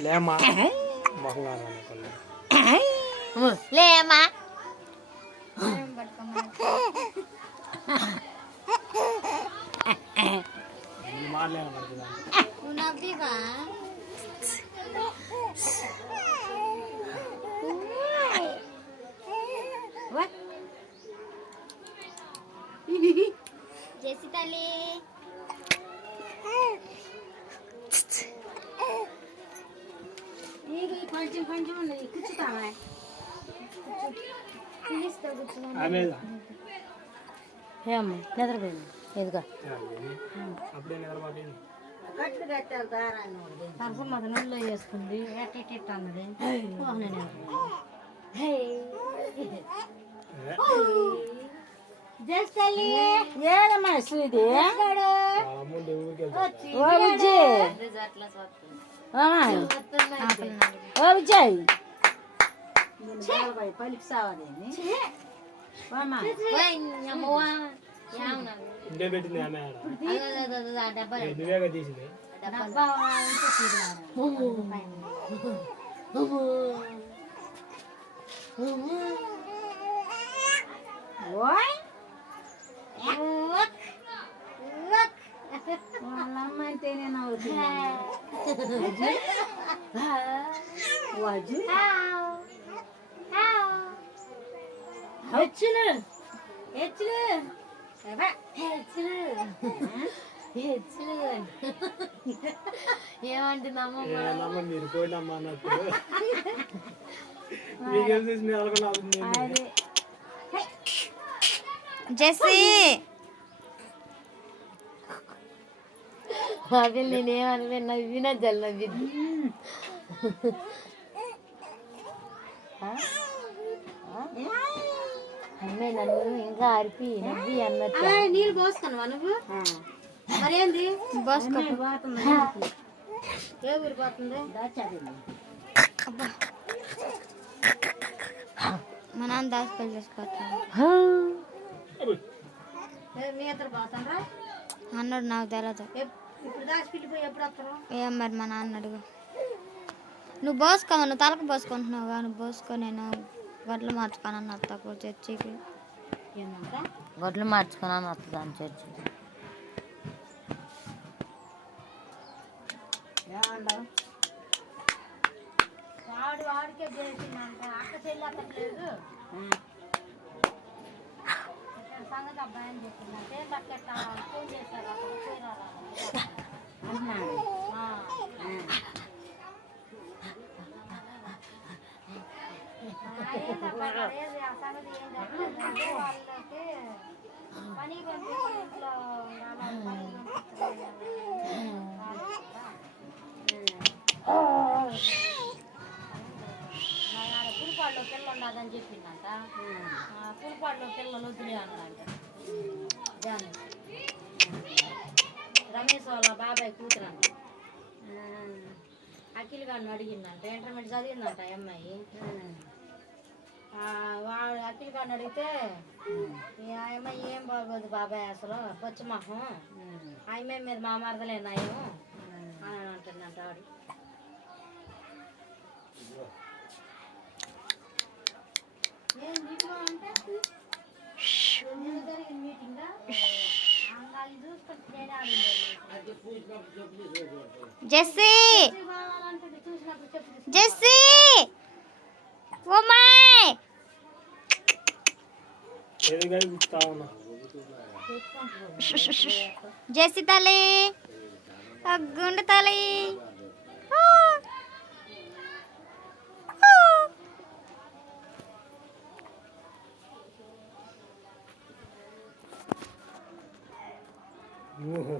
లేమ్మా లేమ్మా జెసి తల్లి కొంచెం కొంచెం ఉన్నది కూర్చుతావా ఏమ్మా నిద్రపోయింది ఎదుగా గట్లు కట్టాలి దారాన్ని సరసం మాత నూనెలో వేసుకుంది ఎట్ట అన్నది జస్తల్లి ఏదమ్మా ఇది పలికి సావదేమి వాళ్ళమ్మంటేనే నవ్వుతున్నా హెచ్చులు హెచ్చులు హెచ్చులు ఏమంటున్నామో మీరు పోయినమ్మా అన్నట్టు జెస్సీ అవి నేనేమని నవ్వినా జల్ నవ్వింది అమ్మే నన్ను ఇంకా అరిపి నవ్వి అన్నట్టు నీళ్ళు పోసుకున్నావా నువ్వు మరేంది పోసుకో ఏ ఊరి పోతుంది మా నాన్న దాచుకొని చేసుకోవచ్చు మీ ఇద్దరు పోతారా అన్నాడు నాకు తెలియదు ఇప్పుడు దాచిపెట్టిపోయి ఎప్పుడు వస్తారు ఏం మరి మా నాన్న అడుగు నువ్వు పోసుకో నువ్వు తలకు పోసుకుంటున్నావుగా నువ్వు పోసుకో నేను గొడ్లు మార్చుకోనని వస్తా చర్చికి గొడ్లు మార్చుకోనని వస్తుందాన్ని చర్చికి వాడికే చేసిందంట అక్క చెల్లి అక్కర్లేదు సంగతి అబ్బాయి అని చెప్పిందంటే బకెట్ ఫోన్ చేశారు అంటున్నాడు ఆ సంగతి ఏం చెప్పలేదంటే వాళ్ళకి పని పంపించి ఇంట్లో పులిపాడులో పిల్ల ఉండదని చెప్పిందంట పులిపాడులో పిల్లలు వద్దులే అన్నారంట రమేష్ వాళ్ళ బాబాయ్ కూతురు అంట అఖిల్ గారిని అడిగిందంట ఇంటర్మీడియట్ చదివిందంట అమ్మాయి వాడు అఖిల్ గారిని అడిగితే ఆ అమ్మాయి ఏం బాగోదు బాబాయ్ అసలు పచ్చిమహం ఆ అమ్మాయి మీద మా మరదలే నయం అని అంటుందంట వాడు జెస్సీ జెస్సీ ఓమాయ్ జెస్సీ తల్లి గుండు తల్లి ఓహో